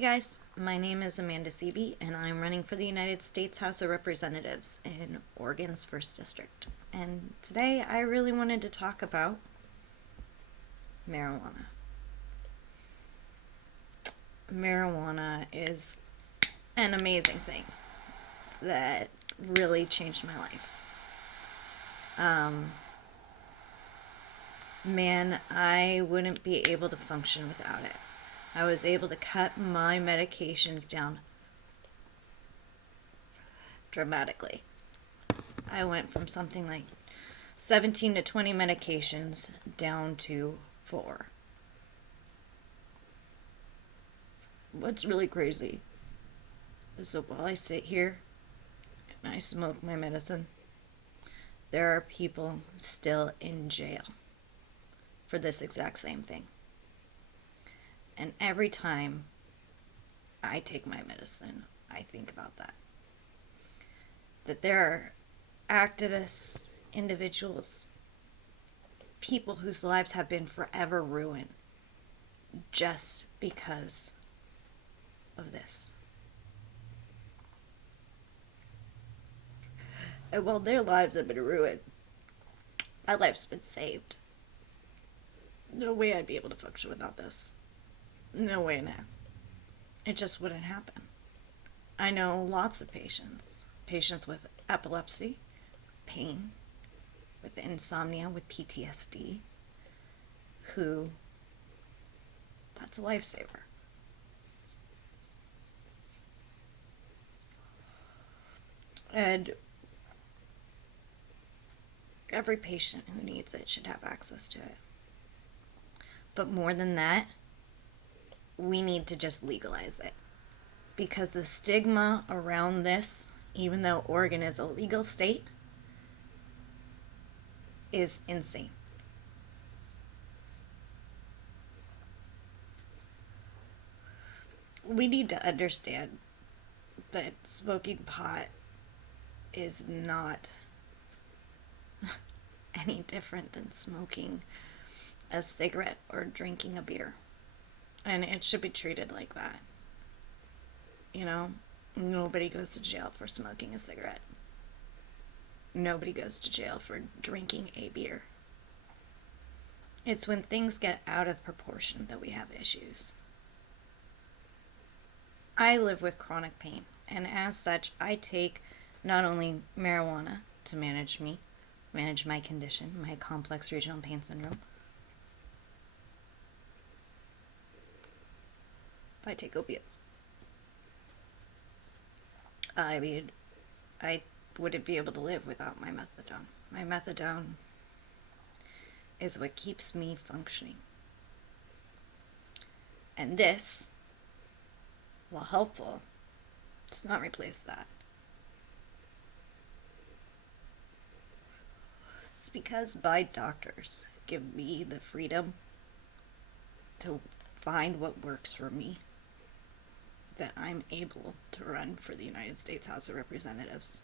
Hey guys, my name is Amanda Seeby, and I'm running for the United States House of Representatives in Oregon's 1st District. And today I really wanted to talk about marijuana. Marijuana is an amazing thing that really changed my life. Man, I wouldn't be able to function without it. I was able to cut my medications down dramatically. I went from something like 17 to 20 medications down to 4. What's really crazy is that while I sit here and I smoke my medicine, there are people still in jail for this exact same thing. And every time I take my medicine, I think about that. That there are activists, individuals, people whose lives have been forever ruined just because of this. And while their lives have been ruined, my life's been saved. No way I'd be able to function without this. No way now. It just wouldn't happen. I know lots of patients with epilepsy, pain, with insomnia, with PTSD, who that's a lifesaver. And every patient who needs it should have access to it. But more than that, we need to just legalize it. Because the stigma around this, even though Oregon is a legal state, is insane. We need to understand that smoking pot is not any different than smoking a cigarette or drinking a beer. And it should be treated like that. You know, nobody goes to jail for smoking a cigarette. Nobody goes to jail for drinking a beer. It's when things get out of proportion that we have issues. I live with chronic pain, and as such, I take not only marijuana to manage my condition, my complex regional pain syndrome, but I take opiates. I mean, I wouldn't be able to live without my methadone. My methadone is what keeps me functioning. And this, while helpful, does not replace that. It's because my doctors give me the freedom to find what works for me that I'm able to run for the United States House of Representatives.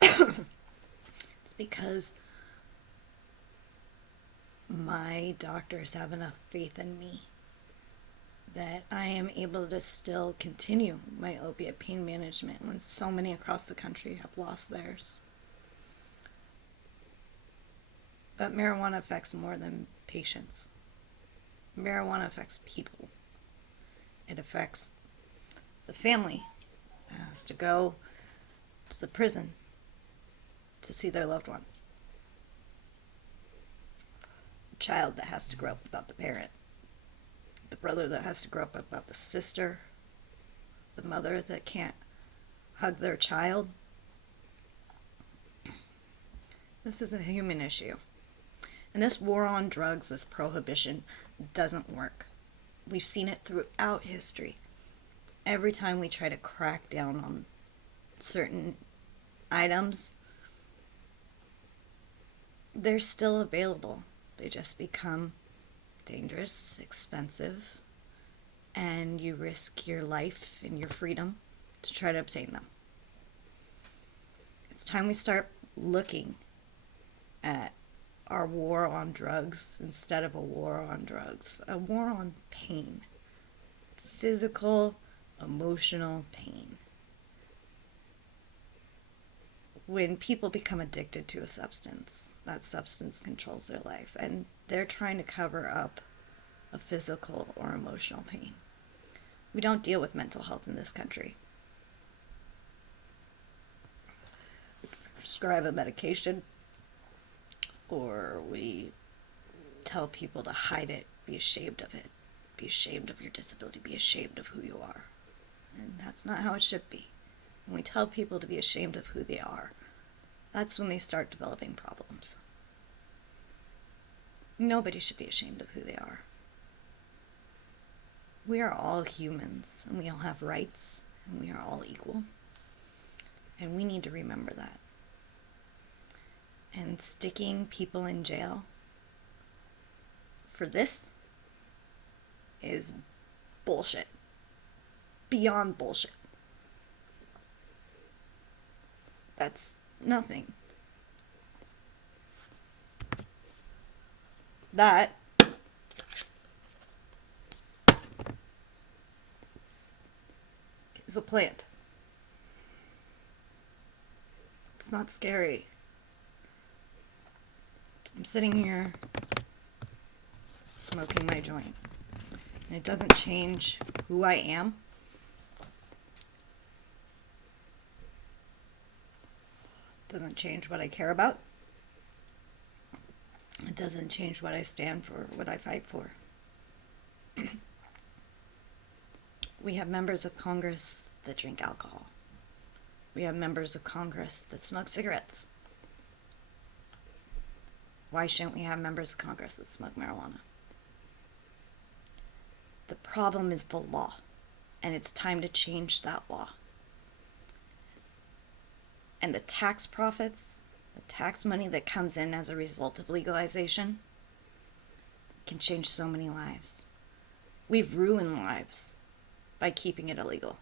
It's because my doctors have enough faith in me that I am able to still continue my opiate pain management when so many across the country have lost theirs. But marijuana affects more than patients. Marijuana affects people. It affects the family that has to go to the prison to see their loved one. The child that has to grow up without the parent. The brother that has to grow up without the sister. The mother that can't hug their child. This is a human issue. And this war on drugs, this prohibition, doesn't work. We've seen it throughout history. Every time we try to crack down on certain items, they're still available. They just become dangerous, expensive, and you risk your life and your freedom to try to obtain them. It's time we start looking at our war on drugs instead of a war on drugs, a war on pain, physical, emotional pain. When people become addicted to a substance, that substance controls their life, and they're trying to cover up a physical or emotional pain. We don't deal with mental health in this country. We prescribe a medication, or we tell people to hide it, be ashamed of it, be ashamed of your disability, be ashamed of who you are. And that's not how it should be. When we tell people to be ashamed of who they are, that's when they start developing problems. Nobody should be ashamed of who they are. We are all humans, and we all have rights, and we are all equal. And we need to remember that. And sticking people in jail for this is bullshit. Beyond bullshit. That's nothing. That is a plant. It's not scary. I'm sitting here smoking my joint, and it doesn't change who I am. It doesn't change what I care about. It doesn't change what I stand for, what I fight for. We have members of Congress that drink alcohol. We have members of Congress that smoke cigarettes. Why shouldn't we have members of Congress that smoke marijuana? The problem is the law, and it's time to change that law. And the tax profits, the tax money that comes in as a result of legalization can change so many lives. We've ruined lives by keeping it illegal.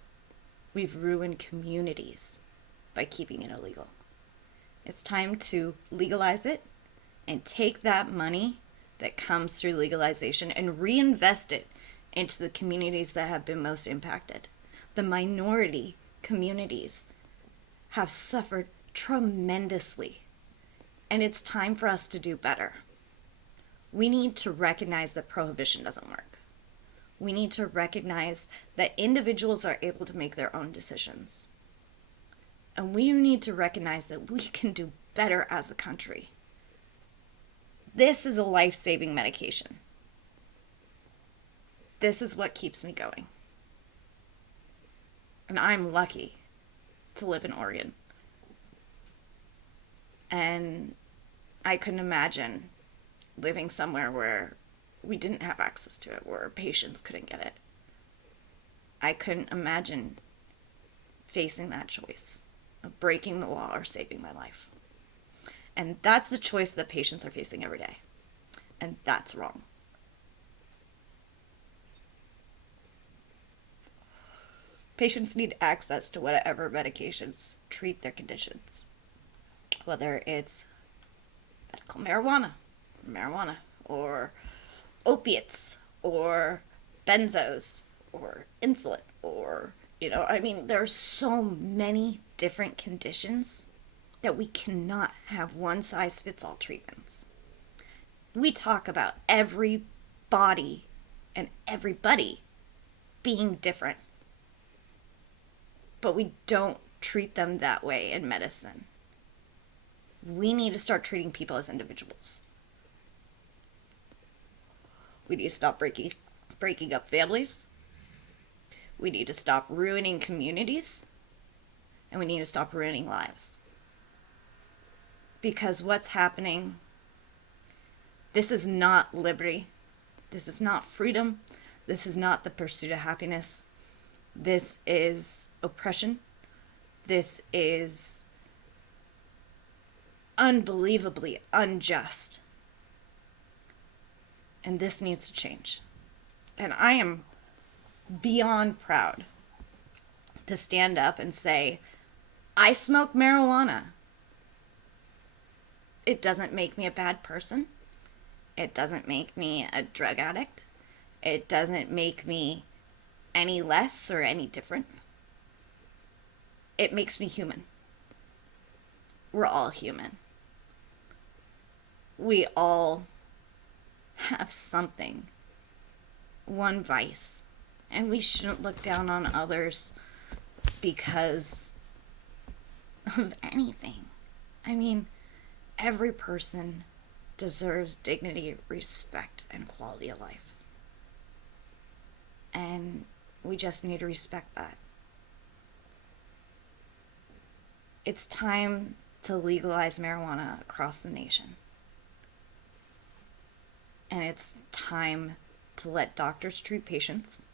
We've ruined communities by keeping it illegal. It's time to legalize it and take that money that comes through legalization and reinvest it into the communities that have been most impacted. The minority communities have suffered tremendously, and it's time for us to do better. We need to recognize that prohibition doesn't work. We need to recognize that individuals are able to make their own decisions. And we need to recognize that we can do better as a country. This is a life-saving medication. This is what keeps me going. And I'm lucky to live in Oregon. And I couldn't imagine living somewhere where we didn't have access to it, where patients couldn't get it. I couldn't imagine facing that choice of breaking the law or saving my life. And that's the choice that patients are facing every day. And that's wrong. Patients need access to whatever medications treat their conditions, whether it's medical marijuana, or opiates, or benzos, or insulin, or, there's so many different conditions that we cannot have one-size-fits-all treatments. We talk about every body and everybody being different, but we don't treat them that way in medicine. We need to start treating people as individuals. We need to stop breaking up families. We need to stop ruining communities. And we need to stop ruining lives. Because what's happening, this is not liberty. This is not freedom. This is not the pursuit of happiness. This is oppression. This is unbelievably unjust. And this needs to change. And I am beyond proud to stand up and say, I smoke marijuana. It doesn't make me a bad person. It doesn't make me a drug addict. It doesn't make me any less or any different. It makes me human. We're all human. We all have something, one vice, and we shouldn't look down on others because of anything. I mean, every person deserves dignity, respect, and quality of life. And we just need to respect that. It's time to legalize marijuana across the nation. And it's time to let doctors treat patients.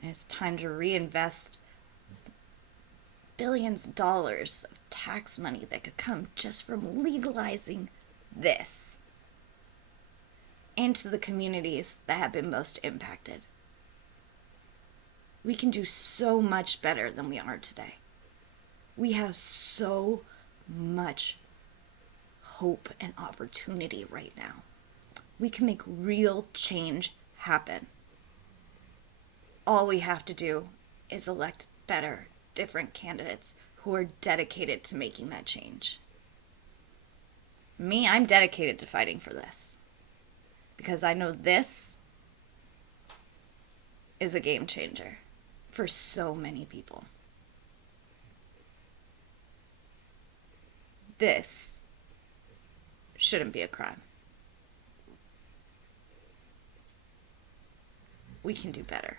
And it's time to reinvest billions of dollars of tax money that could come just from legalizing this into the communities that have been most impacted. We can do so much better than we are today. We have so much hope and opportunity right now. We can make real change happen. All we have to do is elect better, different candidates who are dedicated to making that change. Me, I'm dedicated to fighting for this because I know this is a game changer for so many people. This shouldn't be a crime. We can do better.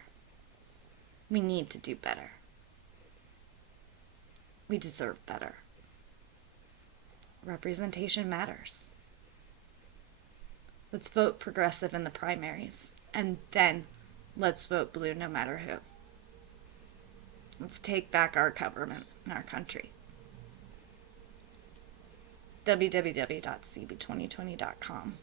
We need to do better. We deserve better. Representation matters. Let's vote progressive in the primaries, and then let's vote blue no matter who. Let's take back our government and our country. www.cb2020.com